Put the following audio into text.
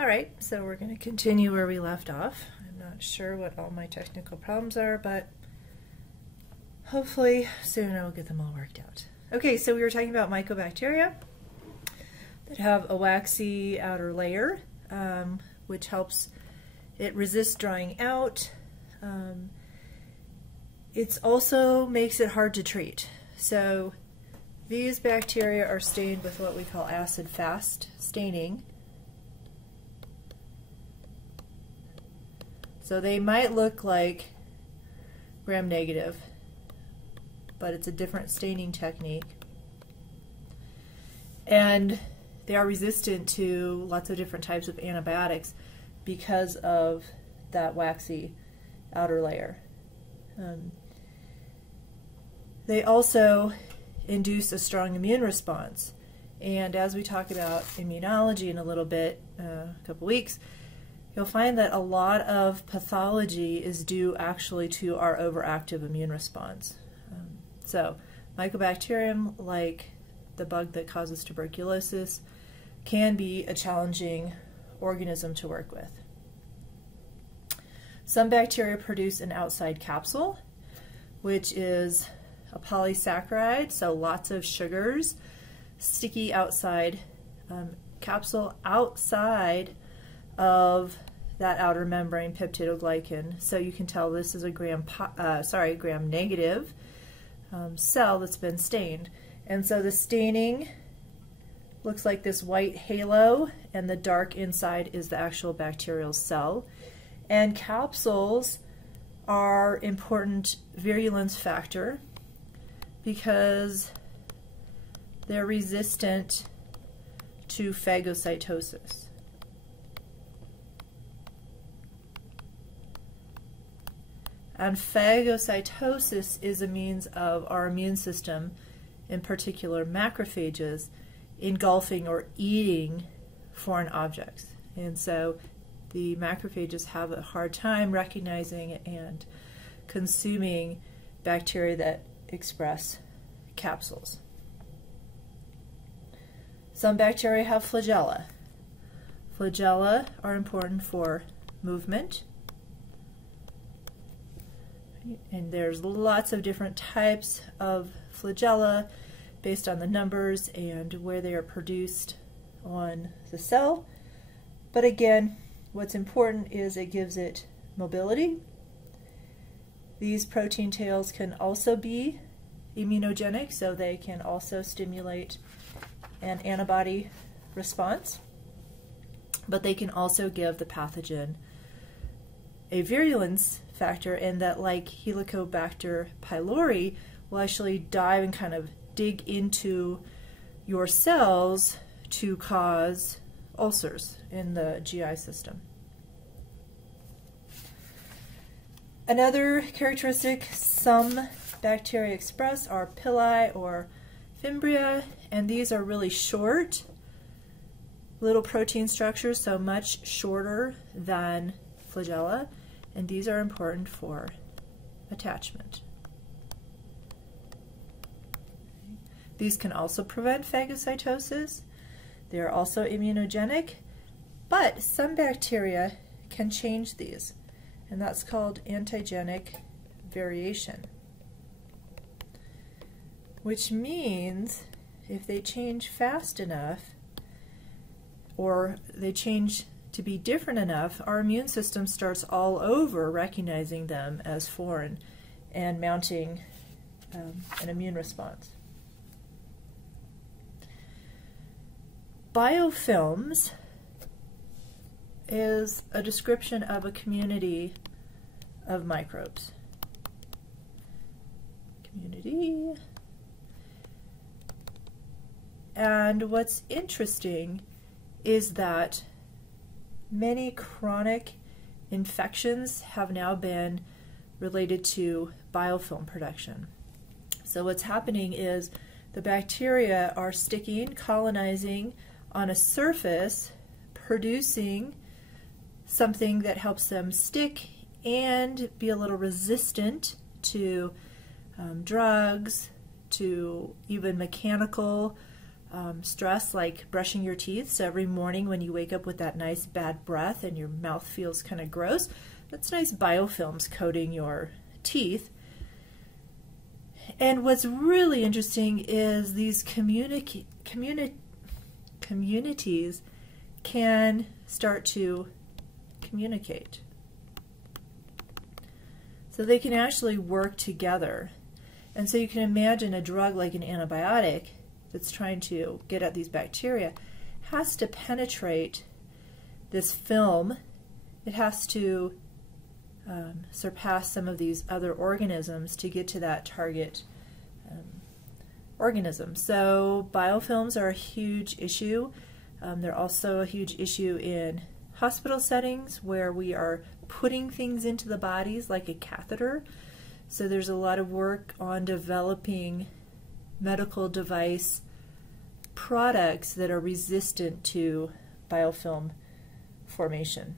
Alright, so we're going to continue where we left off. I'm not sure what all my technical problems are, but hopefully soon I will get them all worked out. Okay, so we were talking about mycobacteria that have a waxy outer layer, which helps it resist drying out. It also makes it hard to treat. So these bacteria are stained with what we call acid-fast staining. So they might look like gram-negative, but it's a different staining technique. And they are resistant to lots of different types of antibiotics because of that waxy outer layer. They also induce a strong immune response. And as we talk about immunology in a little bit, a couple weeks, you'll find that a lot of pathology is due actually to our overactive immune response. So Mycobacterium, like the bug that causes tuberculosis, can be a challenging organism to work with. Some bacteria produce an outside capsule, which is a polysaccharide, so lots of sugars, sticky outside capsule outside of that outer membrane peptidoglycan. So you can tell this is a gram-negative cell that's been stained. And so the staining looks like this white halo, and the dark inside is the actual bacterial cell. And capsules are important virulence factor because they're resistant to phagocytosis. And phagocytosis is a means of our immune system, in particular macrophages, engulfing or eating foreign objects. And so the macrophages have a hard time recognizing and consuming bacteria that express capsules. Some bacteria have flagella. Flagella are important for movement. And there's lots of different types of flagella based on the numbers and where they are produced on the cell. But again, what's important is it gives it mobility. These protein tails can also be immunogenic, so they can also stimulate an antibody response. But they can also give the pathogen a virulence factor, in that, like Helicobacter pylori, will actually dive and kind of dig into your cells to cause ulcers in the GI system. Another characteristic some bacteria express are pili or fimbria, and these are really short little protein structures, so much shorter than flagella, and these are important for attachment. These can also prevent phagocytosis. They are also immunogenic, but some bacteria can change these, and that's called antigenic variation, which means if they change fast enough or they change to be different enough, our immune system starts all over recognizing them as foreign and mounting an immune response. Biofilms is a description of a community of microbes. And what's interesting is that many chronic infections have now been related to biofilm production. So what's happening is the bacteria are sticking, colonizing on a surface, producing something that helps them stick and be a little resistant to drugs, to even mechanical stress, like brushing your teeth. So every morning when you wake up with that nice bad breath and your mouth feels kind of gross, that's nice biofilms coating your teeth. And what's really interesting is these communities can start to communicate. So they can actually work together. And so you can imagine a drug like an antibiotic that's trying to get at these bacteria has to penetrate this film. It has to surpass some of these other organisms to get to that target organism. So biofilms are a huge issue. They're also a huge issue in hospital settings where we are putting things into the bodies like a catheter. So there's a lot of work on developing medical device products that are resistant to biofilm formation.